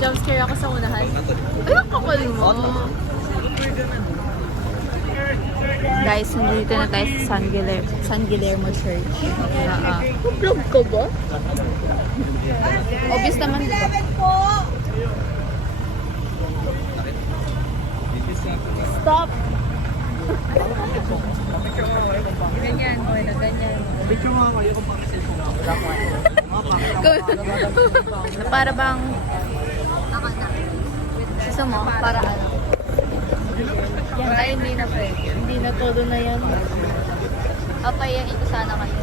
jumpscare ako sa unahan. Ay, ang kapal mo. Guys, nandito na tayo sa San Guillermo Church. Vlog ko ba? Obvious naman, di ba? Stop! Ganyan, bueno, ganyan. Picture mo kayo kung Para bang... Gusto mo? Para ano? Yan, ay hindi na pwede. Hindi na todo na yan. Papayain ko sana kayo.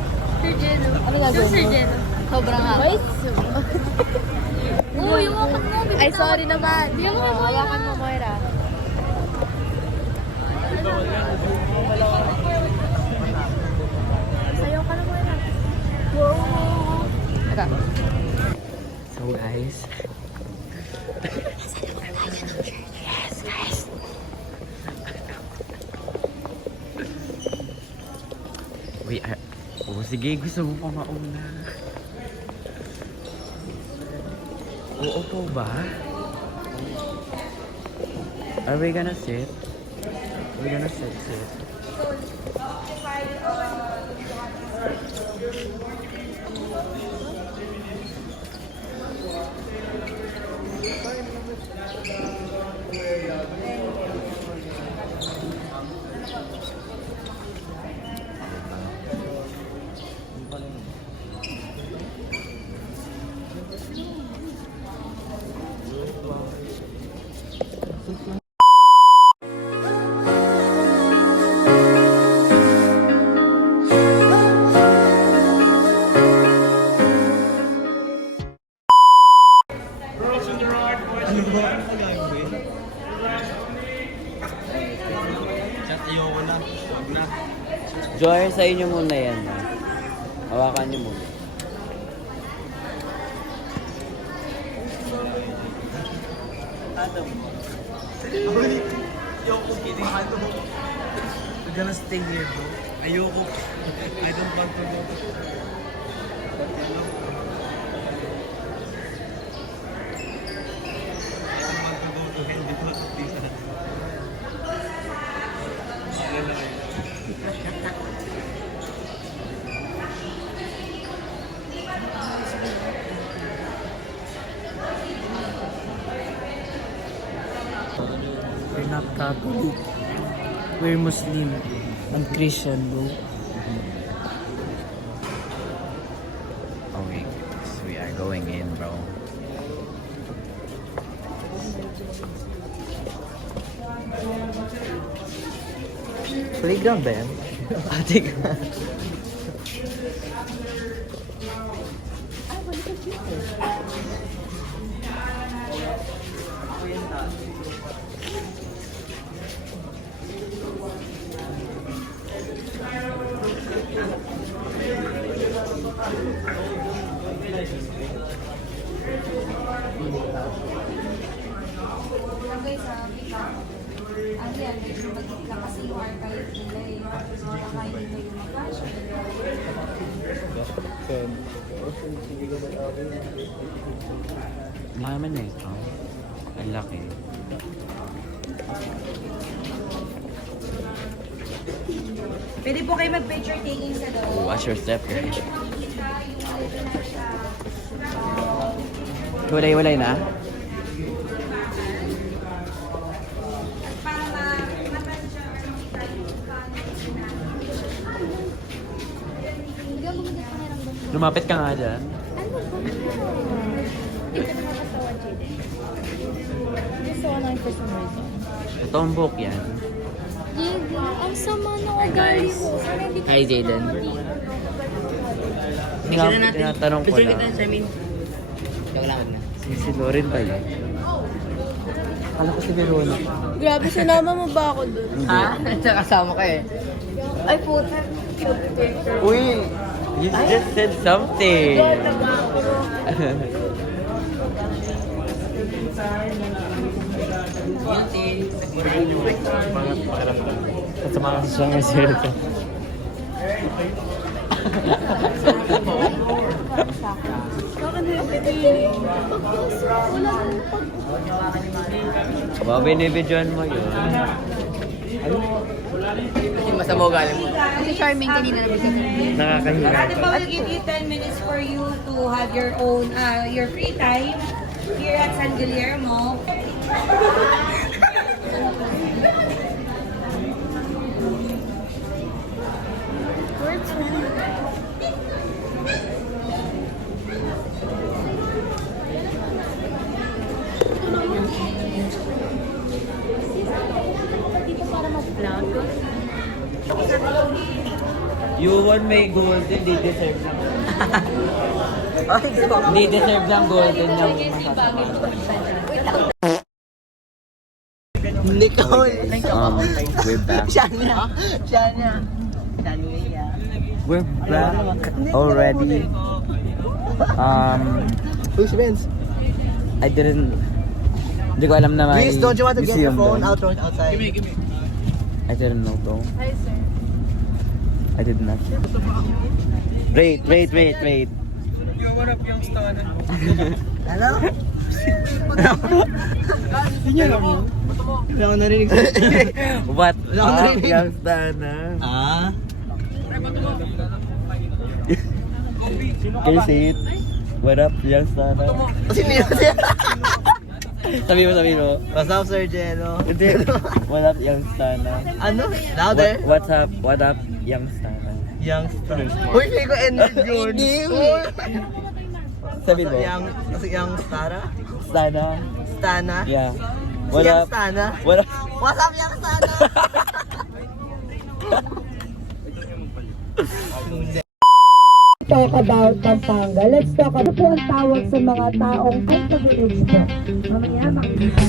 Sir Jeno. Ano gagawin mo? Sir Jeno. Sobrang haba. Wait. Uy, hawakan mo. Ay, sorry naman. Hawakan mo, Moira. Sayo ka na, Moira. Wow. Okay. So guys, Yes, guys. we are... Oh, sige, gusto mo pa mauna. Oo po ba? Are we gonna sit? We're gonna sit. Ano ba? Ano gagawin? Chat, ayoko na. Huwag na. Joy, sa inyo muna yan. Ha? Hawakan niyo muna. Adam. Ayoko kidding. Adam. We're gonna stay here, bro. Ayoko. I don't want to go. We're not Catholic. We're Muslim and Christian, bro. Okay, so we are going in, bro. Playground ba yan? Ate ka. Naman na ito. Ang laki. Pwede po kayo mag-picture taking sa loob. Watch your step, guys. Walay na? Lumapit ka nga dyan. Ito ang book yan. Ang sama ng ugali mo. Sana hindi ka Hi, Jaden. Tinatanong ko lang. Si Lauren ba yun? Akala ko si Verona. Grabe, sinama mo ba ako dun? Ha? Kasama ka eh. Ay, puta. Uy! You just said something! Sa mga siyang resulta. Bakit Baka binibidyoan mo yun. Masama ugali mo. Si Charming kanina na bisa Nakakahiya. Ate pa will give you 10 minutes for you to have your own, your free time here at San Guillermo. You won may golden, di deserve lang. Hindi deserve lang golden yung Nicole. We're back. Shania. We're back already. Who's Vince? I didn't... Hindi ko alam na may Please, don't you want to get your museum phone doon. outside? Give me. I didn't know though. Hi, sir. I did not. Wait. Ano? Hindi alam yun. Wala ko narinig sa What Wala akong up, narinig. youngstana? Ah? Can you say it? What up, youngstana? Sino yun? Sabi mo. What's up, Sir Jello? Hindi. What up, youngstana? Ano? Louder? What up, youngstana? Youngster. Uy, hindi ko energy yun. Sabi mo? Young Stara? Stana? Stana? Yeah. Si What Young up? Stana? What up? What's up, Young Stana? Talk about Pampanga. Let's talk about ano po ang tawag sa mga taong kahit mag-age po. Mamaya makikita